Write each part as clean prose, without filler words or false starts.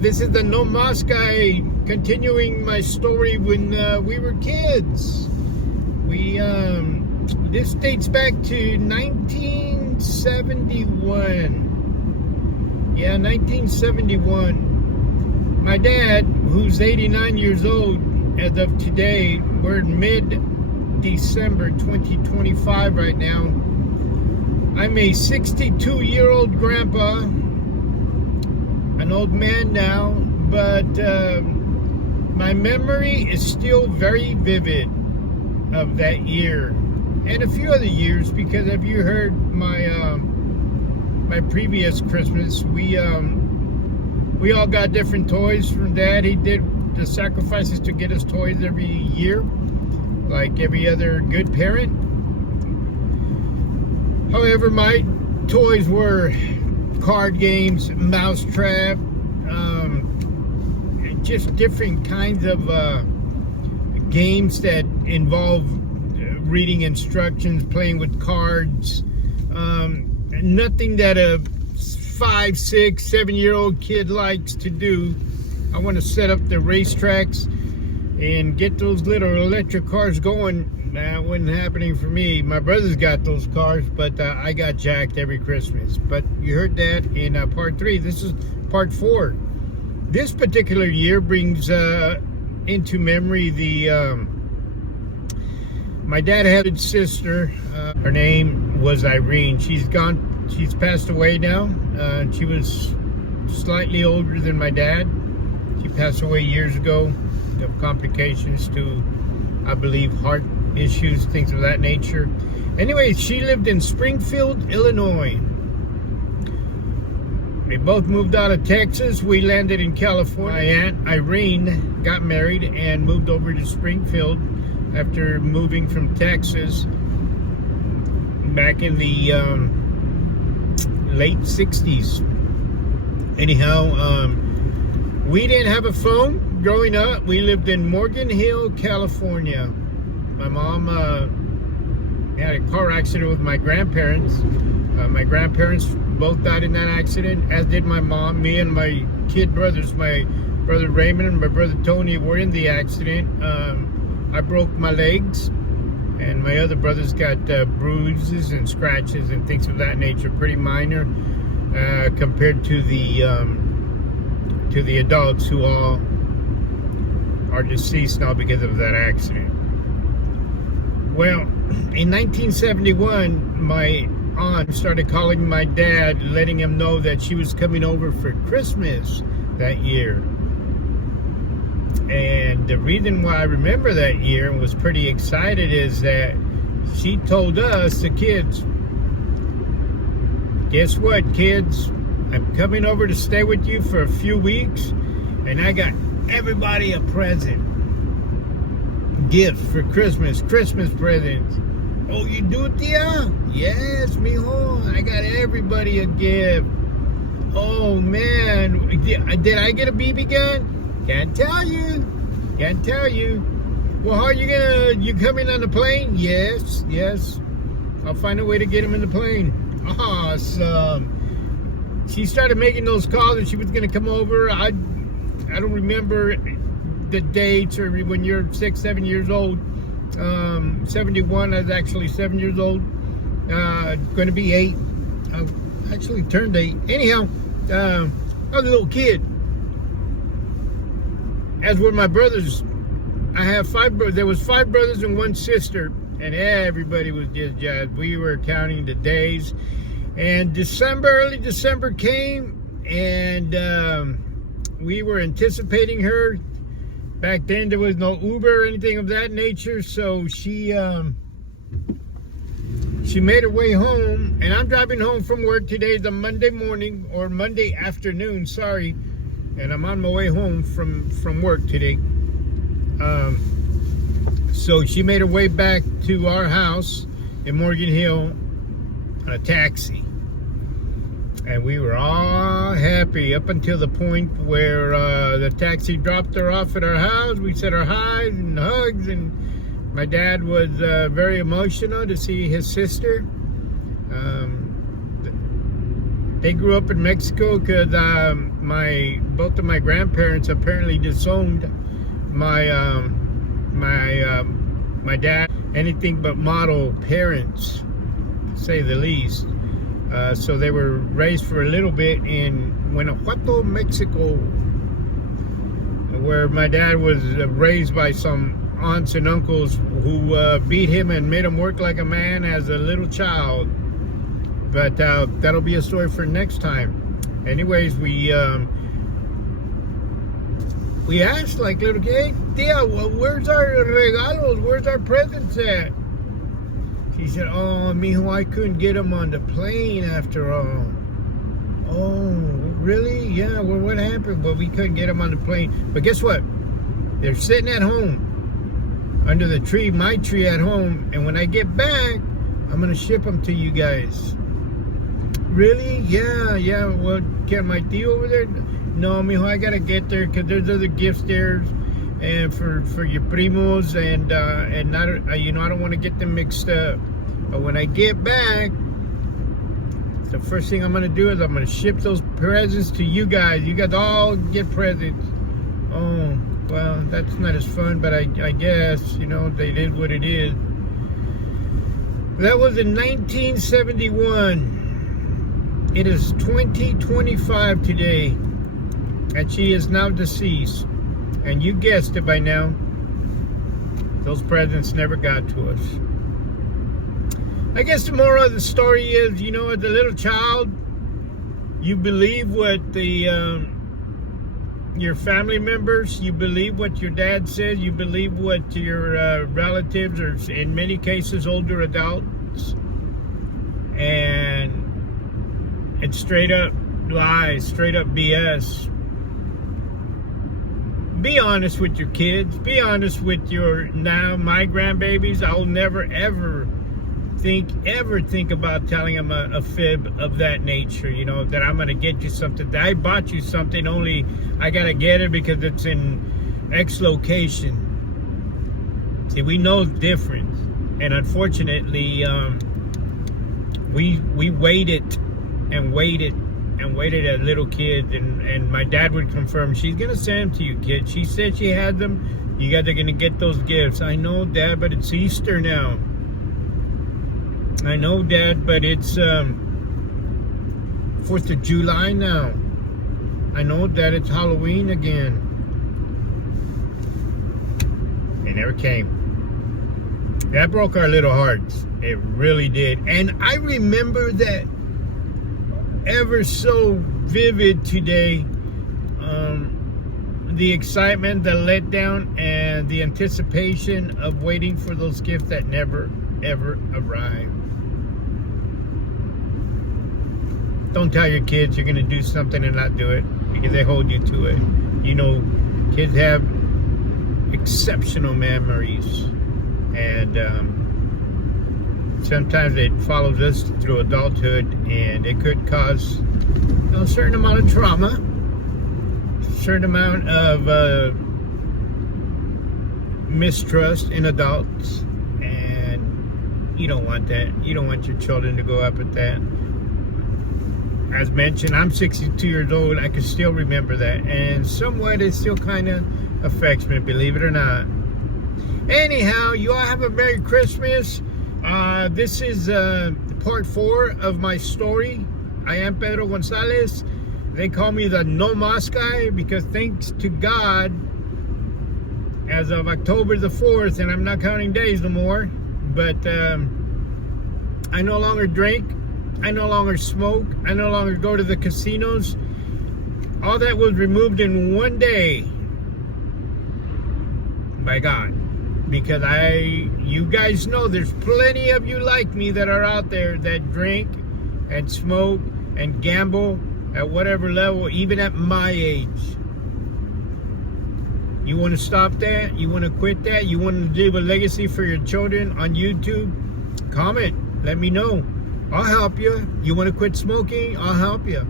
This is the No Mas guy, continuing my story when we were kids. This dates back to 1971. Yeah, 1971. My dad, who's 89 years old as of today, we're in mid-December 2025 right now. I'm a 62-year-old grandpa, an old man now, but my memory is still very vivid of that year and a few other years, because if you heard my previous Christmas, we all got different toys from Dad. He did the sacrifices to get us toys every year, like every other good parent. However, my toys were card games, mousetrap, just different kinds of games that involve reading instructions, playing with cards. Nothing that a 5, 6, 7-year-old kid likes to do. I want to set up the racetracks and get those little electric cars going. That wasn't happening for me. My brothers got those cars, but I got jacked every Christmas. But you heard that in part 3. This is part 4. This particular year brings into memory my dad had a sister. Her name was Irene. She's passed away now. She was slightly older than my dad. She passed away years ago of complications to, I believe, heart issues, things of that nature. Anyway, she lived in Springfield, Illinois. They both moved out of Texas. We landed in California. My Aunt Irene got married and moved over to Springfield after moving from Texas back in the late 60s. Anyhow, we didn't have a phone growing up. We lived in Morgan Hill, California. My mom had a car accident with my grandparents. My grandparents both died in that accident, as did my mom. Me and my kid brothers, my brother Raymond and my brother Tony, were in the accident. I broke my legs, and my other brothers got bruises and scratches and things of that nature, pretty minor compared to the adults who all are deceased now because of that accident. Well, in 1971, my aunt started calling my dad, letting him know that she was coming over for Christmas that year. And the reason why I remember that year and was pretty excited is that she told us, the kids, guess what, kids? I'm coming over to stay with you for a few weeks, and I got everybody a present. Gift for Christmas presents. Oh, you do, tia? Yes, mijo. I got everybody a gift. Oh, man. Did I get a BB gun? Can't tell you. Well, how are you coming on the plane? Yes. I'll find a way to get him in the plane. Awesome. She started making those calls and she was going to come over. I don't remember the dates, or when you're 6, 7 years old. 71, I was actually 7 years old. Going to be 8. I actually turned 8. Anyhow, I was a little kid. As were my brothers. I have 5 brothers. There was 5 brothers and 1 sister, and everybody was just jazzed. We were counting the days, and early December came, and we were anticipating her. Back then, there was no Uber or anything of that nature, so she made her way home, and I'm driving home from work. Today's a Monday morning, or Monday afternoon, sorry, and I'm on my way home from work today. So she made her way back to our house in Morgan Hill on a taxi. And we were all happy up until the point where the taxi dropped her off at our house. We said our highs and hugs, and my dad was very emotional to see his sister. They grew up in Mexico because both of my grandparents apparently disowned my dad. Anything but model parents, to say the least. So they were raised for a little bit in Guanajuato, Mexico, where my dad was raised by some aunts and uncles who beat him and made him work like a man as a little child. But that'll be a story for next time. Anyways, we asked like little kid, "Hey, Tia, well, where's our regalos? Where's our presents at?" She said, "Oh, mijo, I couldn't get them on the plane after all." "Oh, really? Yeah, well, what happened?" "Well, we couldn't get them on the plane. But guess what? They're sitting at home, under the tree, my tree at home. And when I get back, I'm going to ship them to you guys." "Really?" Yeah. "Well, can my tío over there?" "No, mijo, I got to get there because there's other gifts there. And for your primos, and not, I don't want to get them mixed up. But when I get back, the first thing I'm going to do is I'm going to ship those presents to you guys. You guys all get presents." "Oh, well, that's not as fun, but I guess, they did what it is." That was in 1971. It is 2025 today, and she is now deceased. And you guessed it by now, those presents never got to us. I guess the moral of the story is, as a little child, you believe what your family members, you believe what your dad said, you believe what your relatives, or in many cases older adults, and it's straight up lies, straight up BS. Be honest with your kids. Be honest with my grandbabies. I'll never ever think about telling them a fib of that nature, that I'm going to get you something, that I bought you something, only I got to get it because it's in X location. See, we know the difference. And unfortunately, we waited and waited as little kids, and my dad would confirm, "She's gonna send them to you, kid. She said she had them. You guys are gonna get those gifts." "I know, Dad, but it's Easter now." "I know, Dad, but it's 4th of July now." "I know, Dad, it's Halloween again." They never came. That broke our little hearts. It really did. And I remember that ever so vivid today. The excitement, the letdown, and the anticipation of waiting for those gifts that never ever arrived. Don't tell your kids you're going to do something and not do it, because they hold you to it. Kids have exceptional memories, and sometimes it follows us through adulthood, and it could cause a certain amount of trauma, a certain amount of mistrust in adults, and you don't want that. You don't want your children to grow up with that. As mentioned, I'm 62 years old. I can still remember that, and somewhat it still kind of affects me, believe it or not. Anyhow, you all have a Merry Christmas. This is part 4 of my story. I am Pedro Gonzalez. They call me the No Mas guy because, thanks to God, as of October the 4th, and I'm not counting days no more, but I no longer drink, I no longer smoke, I no longer go to the casinos. All that was removed in one day by God. Because you guys know there's plenty of you like me that are out there that drink and smoke and gamble at whatever level, even at my age. You want to stop that? You want to quit that? You want to leave a legacy for your children on YouTube? Comment. Let me know. I'll help you. You want to quit smoking? I'll help you.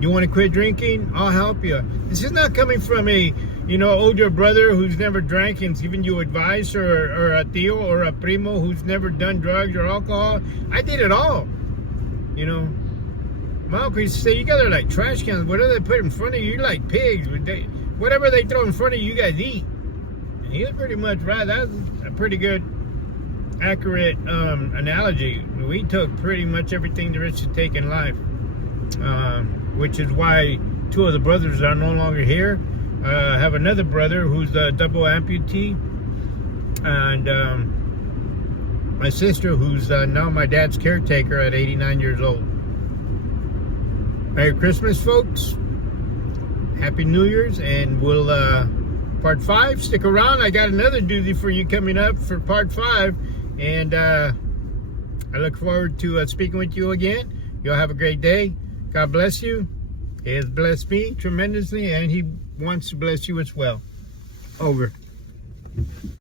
You want to quit drinking? I'll help you. This is not coming from a older brother who's never drank and's giving you advice, or a tío or a primo who's never done drugs or alcohol. I did it all. My uncle used to say, you guys are like trash cans. Whatever they put in front of you, you're like pigs. Whatever they throw in front of you, you guys eat. And he was pretty much right. That's a pretty good, accurate analogy. We took pretty much everything there is to take in life. Which is why two of the brothers are no longer here. I have another brother who's a double amputee. And my sister, who's now my dad's caretaker at 89 years old. Merry Christmas, folks. Happy New Year's, and we'll part 5. Stick around. I got another doozy for you coming up for part 5, and I look forward to speaking with you again. You'll have a great day. God bless you. He has blessed me tremendously, and he wants to bless you as well. Over.